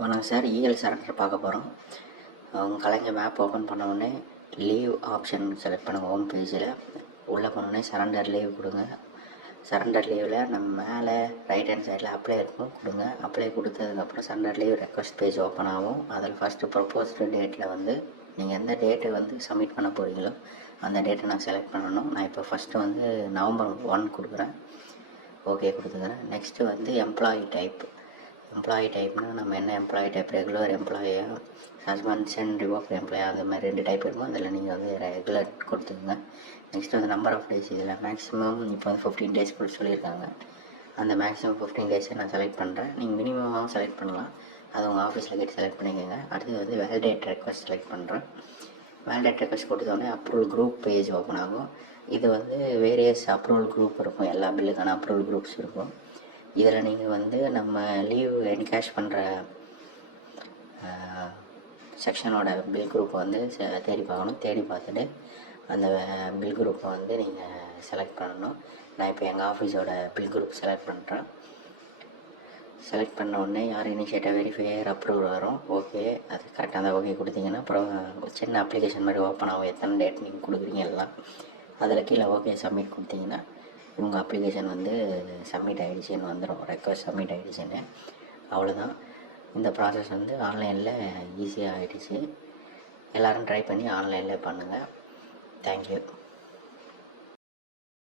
வணக்கம் sir. EL surrender பார்க்க போகிறோம். உங்கள் கலைஞர் மேப் ஓப்பன் பண்ண உடனே லீவ் ஆப்ஷன் செலக்ட் பண்ணுங்கள். ஹோம் பேஜில் உள்ளே போனோடனே சரண்டர் லீவ் கொடுங்க. சரண்டர் லீவில் நம்ம மேலே ரைட் ஹேண்ட் சைடில் அப்ளை இருக்கும், கொடுங்க. அப்ளை கொடுத்ததுக்கப்புறம் surrender leave request page open ஆகும். அதில் ஃபஸ்ட்டு ப்ரொப்போஸ்டு டேட்டில் வந்து நீங்கள் எந்த டேட்டு வந்து சப்மிட் பண்ண போகிறீங்களோ அந்த டேட்டை நான் செலக்ட் பண்ணணும். நான் இப்போ ஃபஸ்ட்டு வந்து நவம்பர் 1 கொடுக்குறேன். ஓகே கொடுத்துக்கிறேன். நெக்ஸ்ட்டு வந்து எம்ப்ளாயி டைப்னால் நம்ம என்ன எம்ப்ளாயி டைப், ரெகுலர் எம்ப்ளாயா, சஸ்பென்ஷன், ரிவோக் எம்ப்ளாயா, அந்த மாதிரி 2 டைப் இருக்கும். அதில் நீங்கள் வந்து ரெகுலர் கொடுத்துருங்க. நெக்ஸ்ட் வந்து நம்பர் ஆஃப் டேஸ், இதில் மேக்ஸிமம் இப்போ வந்து 15 டேஸ் கூட சொல்லியிருக்காங்க. அந்த மேக்ஸிமம் 15 டேஸை நான் செலக்ட் பண்ணுறேன். நீங்கள் மினிமமாக செலக்ட் பண்ணலாம், அது உங்கள் ஆஃபீஸில் கேட்டு செலக்ட் பண்ணிக்கோங்க. அடுத்தது வந்து வேலிடேட் ரெக்வஸ்ட் செலக்ட் பண்ணுறேன். வேலிடேட் ரெக்வஸ்ட் கொடுத்தோடனே அப்ரூவல் குரூப் பேஜ் ஓப்பன் ஆகும். இது வந்து வேரியஸ் அப்ரூவல் குரூப் இருக்கும், எல்லா பில்லுக்கான அப்ரூவல் குரூப்ஸ் இருக்கும். இதில் நீங்கள் வந்து நம்ம லீவ் என்கேஷ் பண்ணுற செக்ஷனோட பில் குரூப்பை வந்து தேடி பார்க்கணும். தேடி பார்த்துட்டு அந்த பில் குரூப்பை வந்து நீங்கள் செலக்ட் பண்ணணும். நான் இப்போ எங்கள் ஆஃபீஸோட பில் குரூப் செலக்ட் பண்ணுறேன். செலக்ட் பண்ண உடனே யார் இனிஷியேட்டாக வெரிஃபையர் அப்ரூவ் வரும். ஓகே, அது கரெக்டாக அந்த ஓகே கொடுத்தீங்கன்னா அப்புறம் சின்ன அப்ளிகேஷன் மாதிரி ஓப்பன் ஆகும். எத்தனை டேட் நீங்கள் கொடுக்குறீங்க எல்லாம் அதில் கீழே ஓகே சப்மிட் கொடுத்தீங்கன்னா உங்கள் அப்ளிகேஷன் வந்து சப்மிட் ஆகிடுச்சின்னு வந்துடும், ரெக்வஸ்ட் சப்மிட் ஆகிடுச்சின்னு. அவ்வளோதான். இந்த ப்ராசஸ் வந்து ஆன்லைனில் ஈஸியாக ஆகிடுச்சு. எல்லோரும் ட்ரை பண்ணி ஆன்லைனில் பண்ணுங்கள். தேங்க்யூ.